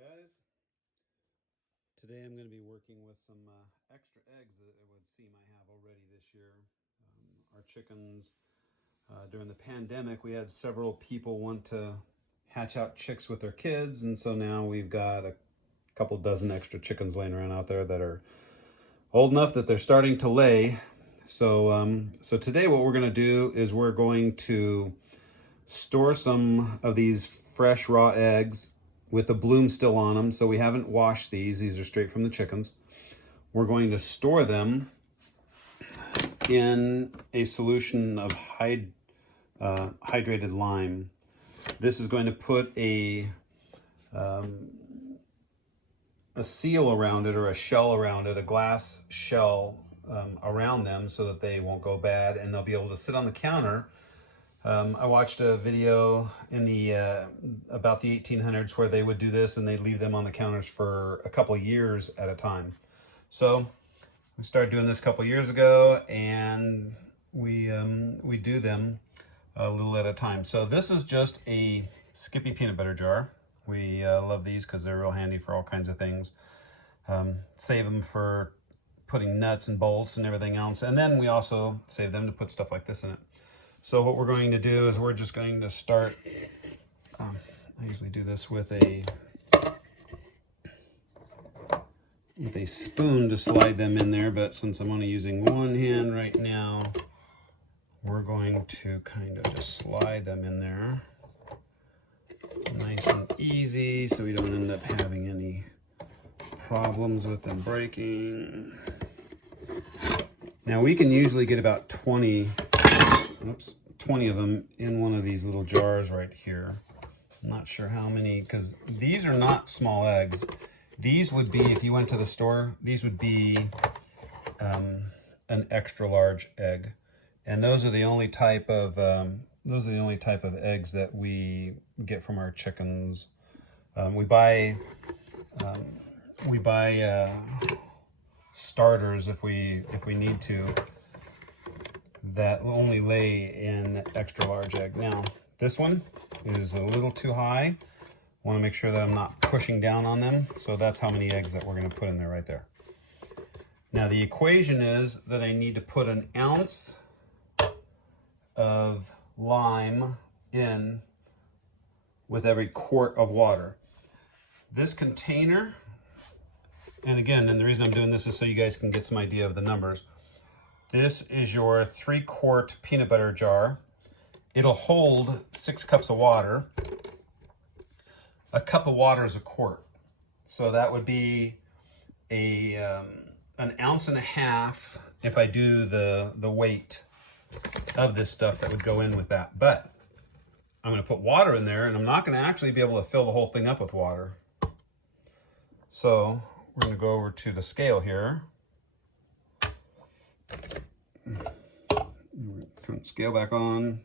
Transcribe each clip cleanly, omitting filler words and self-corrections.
guys. Today I'm going to be working with some extra eggs that it would seem I have already this year. Our chickens, during the pandemic, we had several people want to hatch out chicks with their kids, and so now we've got a couple dozen extra chickens laying around out there that are old enough that they're starting to lay. So today what we're going to do is we're going to store some of these fresh raw eggs with the bloom still on them. So we haven't washed these. These are straight from the chickens. We're going to store them in a solution of hydrated lime. This is going to put a seal around it, or a shell around it, a glass shell around them, so that they won't go bad and they'll be able to sit on the counter. I watched a video in the about the 1800s where they would do this, and they'd leave them on the counters for a couple of years at a time. So we started doing this a couple of years ago, and we do them a little at a time. So this is just a Skippy peanut butter jar. We love these because they're real handy for all kinds of things. Save them for putting nuts and bolts and everything else, and then we also save them to put stuff like this in it. So what we're going to do is we're just going to start, I usually do this with a spoon to slide them in there, but since I'm only using one hand right now, we're going to kind of just slide them in there. Nice and easy, so we don't end up having any problems with them breaking. Now we can usually get about 20 of them in one of these little jars right here. I'm not sure how many, because these are not small eggs. These would be, if you went to the store, these would be an extra large egg, and those are the only type of eggs that we get from our chickens. We buy starters if we need to, that only lay in extra large egg. Now, this one is a little too high. I want to make sure that I'm not pushing down on them, so that's how many eggs that we're going to put in there right there. Now, the equation is that I need to put an ounce of lime in with every quart of water. This container, and again, and the reason I'm doing this is so you guys can get some idea of the numbers. This is your 3-quart peanut butter jar. It'll hold 6 cups of water. A cup of water is a quart. So that would be an ounce and a half if I do the weight of this stuff that would go in with that. But I'm going to put water in there, and I'm not going to actually be able to fill the whole thing up with water. So we're going to go over to the scale here. Turn the scale back on.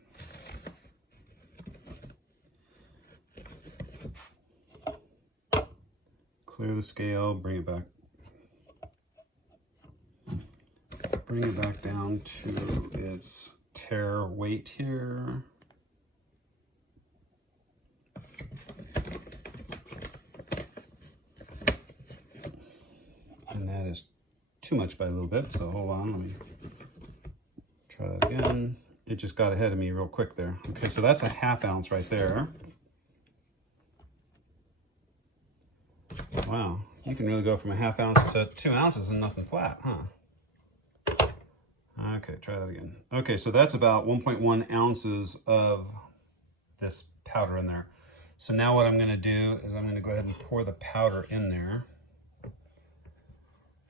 Clear the scale, bring it back. Bring it back down to its tare weight here. And that is too much by a little bit, so hold on, let me try that again. It just got ahead of me real quick there. Okay, so that's a ½ ounce right there. Wow, you can really go from a ½ ounce to 2 ounces and nothing flat, huh? Okay, try that again. Okay, so that's about 1.1 ounces of this powder in there. So now what I'm gonna do is I'm gonna go ahead and pour the powder in there.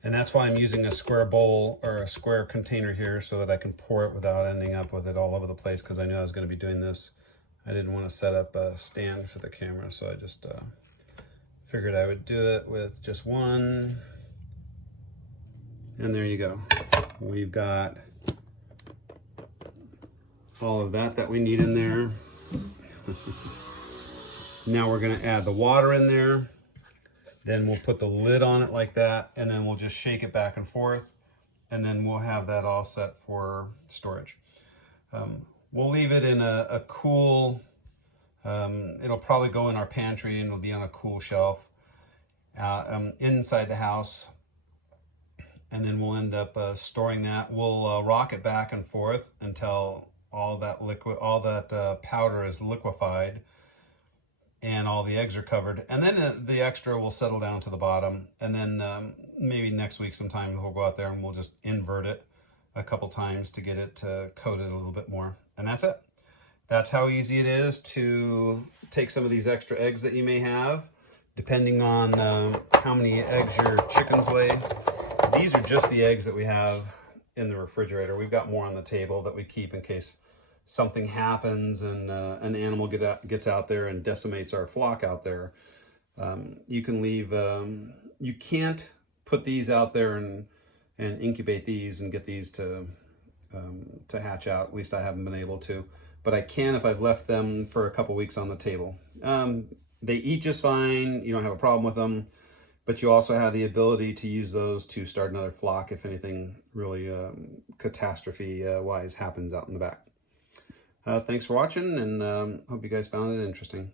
And that's why I'm using a square bowl or a square container here, so that I can pour it without ending up with it all over the place, because I knew I was going to be doing this. I didn't want to set up a stand for the camera, so I just figured I would do it with just one. And there you go. We've got all of that we need in there. Now we're going to add the water in there. Then we'll put the lid on it like that, and then we'll just shake it back and forth, and then we'll have that all set for storage. We'll leave it in a cool, it'll probably go in our pantry, and it'll be on a cool shelf. inside the house. And then we'll end up storing that. We'll rock it back and forth until all that powder is liquefied and all the eggs are covered. And then the extra will settle down to the bottom. And then maybe next week sometime we'll go out there and we'll just invert it a couple times to get it coated a little bit more. And that's it. That's how easy it is to take some of these extra eggs that you may have, depending on how many eggs your chickens lay. These are just the eggs that we have in the refrigerator. We've got more on the table that we keep in case something happens and an animal gets out there and decimates our flock out there. You can leave, you can't put these out there and incubate these and get these to hatch out. At least I haven't been able to, but I can if I've left them for a couple weeks on the table. They eat just fine. You don't have a problem with them. But you also have the ability to use those to start another flock if anything really catastrophe-wise happens out in the back. Thanks for watching, and hope you guys found it interesting.